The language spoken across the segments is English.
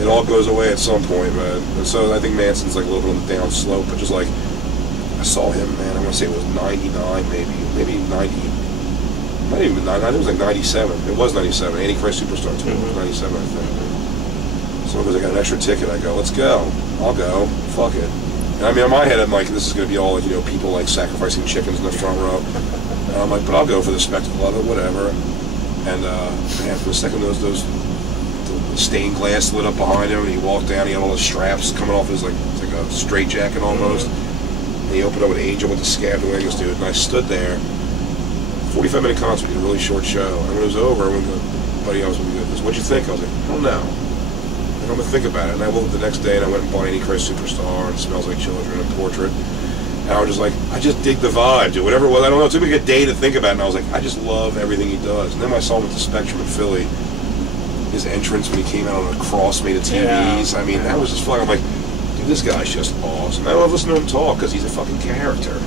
It all goes away at some point, man. And so I think Manson's like a little bit on the down slope, but just like, I saw him, man, I want to say it was 99 maybe 90, not even 99, I think it was like 97. It was 97, Antichrist Superstar Tour, it was 97, I think. So because I got an extra ticket, I go, let's go. I'll go, fuck it. And I mean, in my head, I'm like, this is going to be all, people like sacrificing chickens in the front row. And I'm like, but I'll go for the spectacle of it, whatever. And man, for a second, the stained glass lit up behind him, and he walked down. He had all the straps coming off his like a straight jacket almost. And he opened up with Angel with the scabbed wings, dude. And I stood there. 45-minute concert, a really short show. And when it was over, when the buddy I was with me goes, "What'd you think?" I was like, "I don't know. I'm gonna think about it." And I woke up the next day and I went and bought Antichrist Superstar and Smells Like Children and Portrait. And I was just like, I just dig the vibe, dude. Whatever it was, I don't know. It took me a day to think about it, and I was like, I just love everything he does. And then when I saw him at the Spectrum in Philly, his entrance when he came out on a cross made of TVs, I mean, that was just fun. I'm like, dude, this guy's just awesome. I love listening to him talk because he's a fucking character.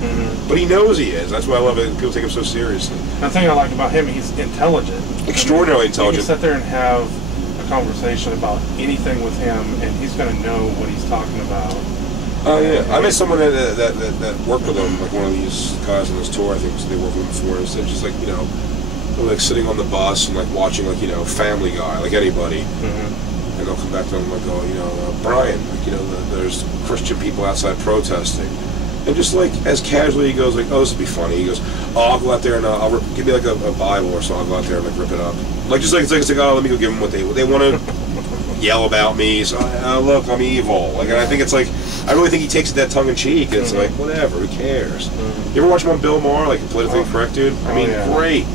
But he knows he is. That's why I love it. People take him so seriously. The thing I like about him, he's intelligent. Extraordinarily intelligent. You can sit there and have a conversation about anything with him, and he's going to know what he's talking about. Oh yeah, I met someone that worked with him, like one of these guys on this tour. I think they worked with him before. And said just like they're like sitting on the bus and like watching like Family Guy, like anybody, and they'll come back to him like, oh Brian, like there's Christian people outside protesting, and just like as casually he goes like, oh, this would be funny. He goes, oh, I'll go out there and I'll give me like a Bible or so. I'll go out there and like rip it up, like just like it's like oh, let me go give them what they want to yell about me. So look, I'm evil. Like, and I think it's like. I really think he takes it that tongue-in-cheek, and it's like, whatever, who cares? You ever watch him on Bill Maher, like Politically Correct, dude? I mean, great.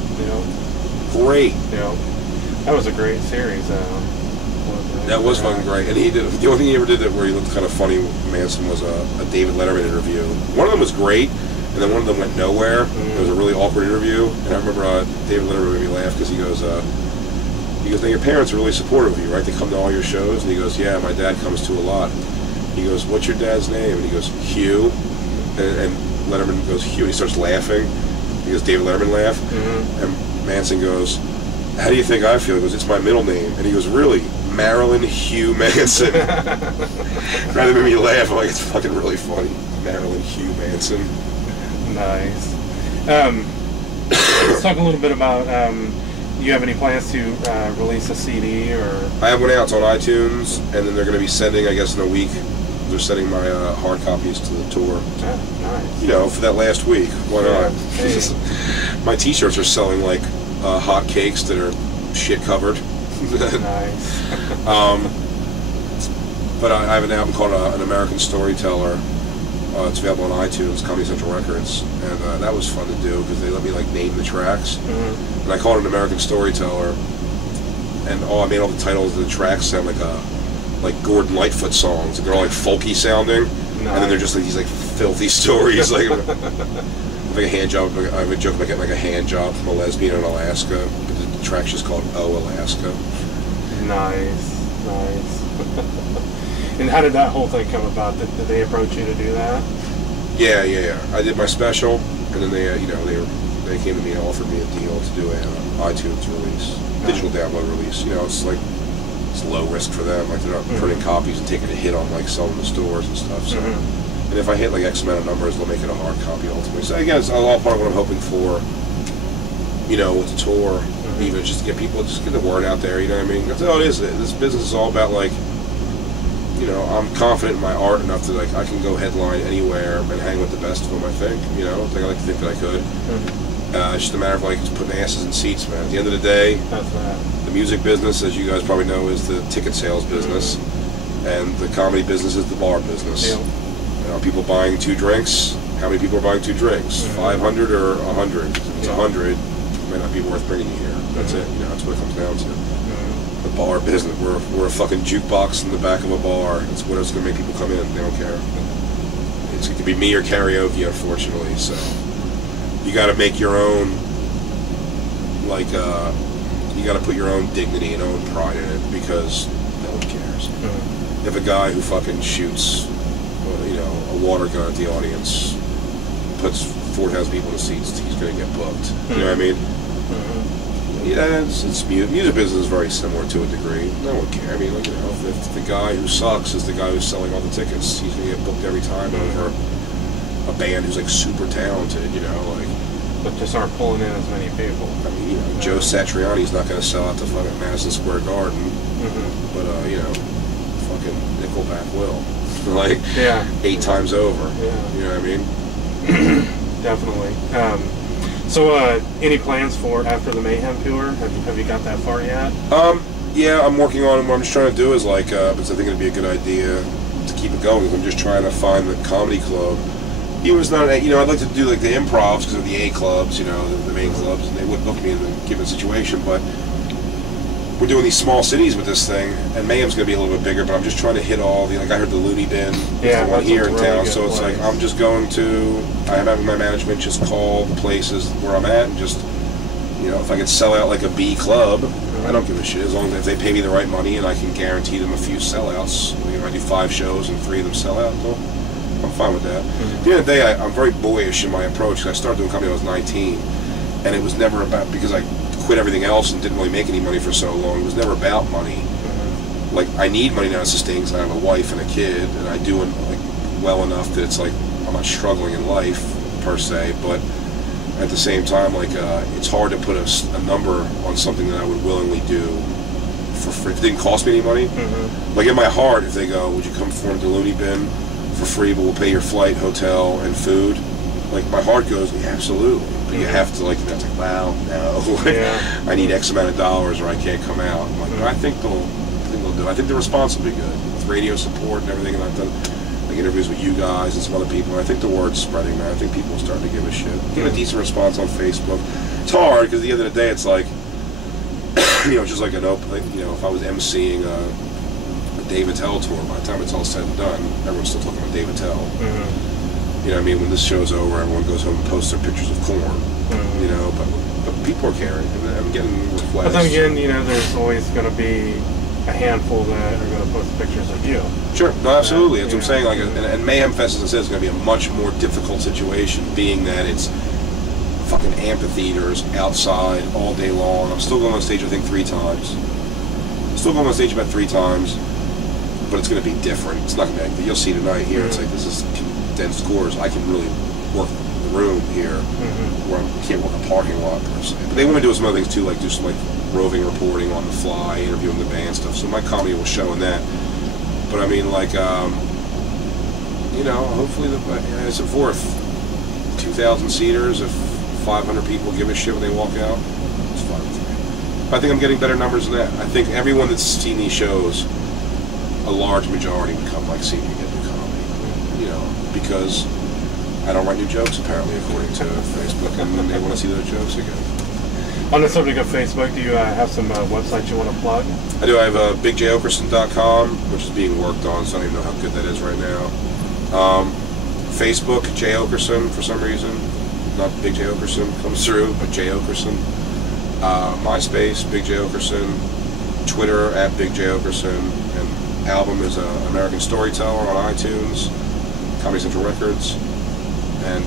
Great. That was a great series. That was fucking great. And he did, the only thing he ever did that where he looked kind of funny, Manson, was a David Letterman interview. One of them was great, and then one of them went nowhere. It was a really awkward interview, and I remember David Letterman made me laugh because he goes, now your parents are really supportive of you, right? They come to all your shows, and he goes, yeah, my dad comes to a lot. He goes, what's your dad's name? And he goes, Hugh. And Letterman goes, Hugh. And he starts laughing. He goes, David Letterman laugh. And Manson goes, how do you think I feel? He goes, it's my middle name. And he goes, really? Marilyn Hugh Manson. Rather made me laugh. I'm like, it's fucking really funny. Marilyn Hugh Manson. Nice. Let's talk a little bit about, do you have any plans to release a CD? Or? I have one out. It's on iTunes. And then they're going to be sending, I guess, in a week, they're sending my hard copies to the tour. Nice. For that last week. Why not? Hey. My t-shirts are selling like hot cakes that are shit covered. Nice. But I have an album called An American Storyteller. It's available on iTunes, Comedy Central Records, and that was fun to do because they let me like name the tracks. And I called it An American Storyteller, and I made all the titles of the tracks sound like Gordon Lightfoot songs. They're all like folky sounding, and then they're just like these like filthy stories, like a hand job. I would joke about getting like a hand job from a lesbian in Alaska, but the track's just called Oh Alaska. Nice. And how did that whole thing come about? Did they approach you to do that? Yeah. I did my special, and then they came to me and offered me a deal to do an iTunes release, digital download release. It's low risk for them. Like they're not printing copies and taking a hit on like selling the stores and stuff. So, and if I hit like X amount of numbers, they'll make it a hard copy ultimately. So again, it's all part of what I'm hoping for. With the tour, even just to get people, just get the word out there. You know what I mean? That's all it is. This business is all about like. I'm confident in my art enough that like I can go headline anywhere and hang with the best of them. I think, like I like to think that I could. It's just a matter of like just putting asses in seats, man. At the end of the day, the music business, as you guys probably know, is the ticket sales business, and the comedy business is the bar business. People buying 2 drinks. How many people are buying 2 drinks? 500 or 100? If it's 100, it might not be worth bringing you here. That's it. That's what it comes down to. The bar business. We're a fucking jukebox in the back of a bar. It's what's going to make people come in. They don't care. It's going to be me or karaoke, unfortunately. So you got to make your own, like, you got to put your own dignity and own pride in it because no one cares. If a guy who fucking shoots, a water gun at the audience, puts 4,000 people in the seats, he's going to get booked. You know what I mean? Yeah, it's music business is very similar to a degree. No one cares. I mean, like, you know, if the guy who sucks is the guy who's selling all the tickets, he's gonna get booked every time over a band who's like super talented. You know, like. But just aren't pulling in as many people. I mean, you know, Joe Satriani's not gonna sell out to fucking Madison Square Garden, but you know, fucking Nickelback will. Like, 8 times over. Yeah. You know what I mean? Definitely. So, any plans for after the Mayhem tour? Have you got that far yet? Yeah, I'm working on it. What I'm just trying to do is like, because I think it'd be a good idea to keep it going. I'm just trying to find the comedy club. Even if it's not, you know, I'd like to do like the improvs because of the A clubs, you know, the main clubs, and they would book me in a given situation. But we're doing these small cities with this thing, and Mayhem's going to be a little bit bigger. But I'm just trying to hit all the, like, I heard the Looney Bin, the one here in town. So it's like I'm just going to, I'm having my management just call the places where I'm at and just, you know, if I could sell out like a B club, I don't give a shit as long as if they pay me the right money and I can guarantee them a few sellouts. You know, I do 5 shows and 3 of them sell out. So I'm fine with that. At the end of the day, I'm very boyish in my approach. Cause I started doing comedy when I was 19, and it was never about, because I quit everything else and didn't really make any money for so long. It was never about money. Like, I need money now to sustain because I have a wife and a kid, and I do it like well enough that it's like I'm not struggling in life per se, but at the same time, like, it's hard to put a number on something that I would willingly do for free. If it didn't cost me any money, like in my heart, if they go, would you come perform the Looney Bin for free, but we'll pay your flight, hotel, and food, like, my heart goes, yeah, absolutely. But you have to, like, you know, it's like, wow, no, like, I need X amount of dollars or I can't come out. I'm like, no, I think they'll do it. I think the response will be good with radio support and everything, and I've done like interviews with you guys and some other people, and I think the word's spreading, man. I think people are starting to give a shit. Get a decent response on Facebook. It's hard because at the end of the day, it's like, you know, just like an open, like, you know, if I was emceeing a Dave Attell tour, by the time it's all said and done, everyone's still talking about Dave Attell. You know what I mean? When this show's over, everyone goes home and posts their pictures of corn. You know, but people are caring. I'm getting requests. But then again, you know, there's always going to be a handful that are going to post pictures of you. Sure, no, absolutely. That's what I'm saying. Like, and Mayhem Fest, as I said, is going to be a much more difficult situation, being that it's fucking amphitheaters outside all day long. I'm still going on stage, I think, 3 times. Still going on stage about 3 times, but it's going to be different. It's not going to be like, you'll see tonight here. It's like, this is condensed scores. I can really work the room here, where I can't work a parking lot per se. But they want to do some other things too, like do some like roving reporting on the fly, interviewing the band stuff. So my comedy will show in that. But I mean, like, you know, hopefully as a fourth, 2,000 seaters. If 500 people give a shit when they walk out, it's fine with me. I think I'm getting better numbers than that. I think everyone that's seen these shows, a large majority would come like see me get new comedy. You know, because I don't write new jokes apparently, according to Facebook, and they want to see those jokes again. On the subject of Facebook, do you have some websites you want to plug? I do. I have BigJayOakerson.com, which is being worked on, so I don't even know how good that is right now. Facebook, Jay Oakerson, for some reason. Not Big Jay Oakerson comes through, but Jay Oakerson. MySpace, Big Jay Oakerson. Twitter, at Big Jay Oakerson. And album is American Storyteller on iTunes, Comedy Central Records. And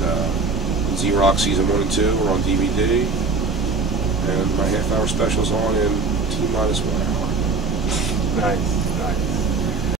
Z-Rock Season 1 and 2 are on DVD. And my half-hour special's on in T-minus 1 hour. Nice, nice.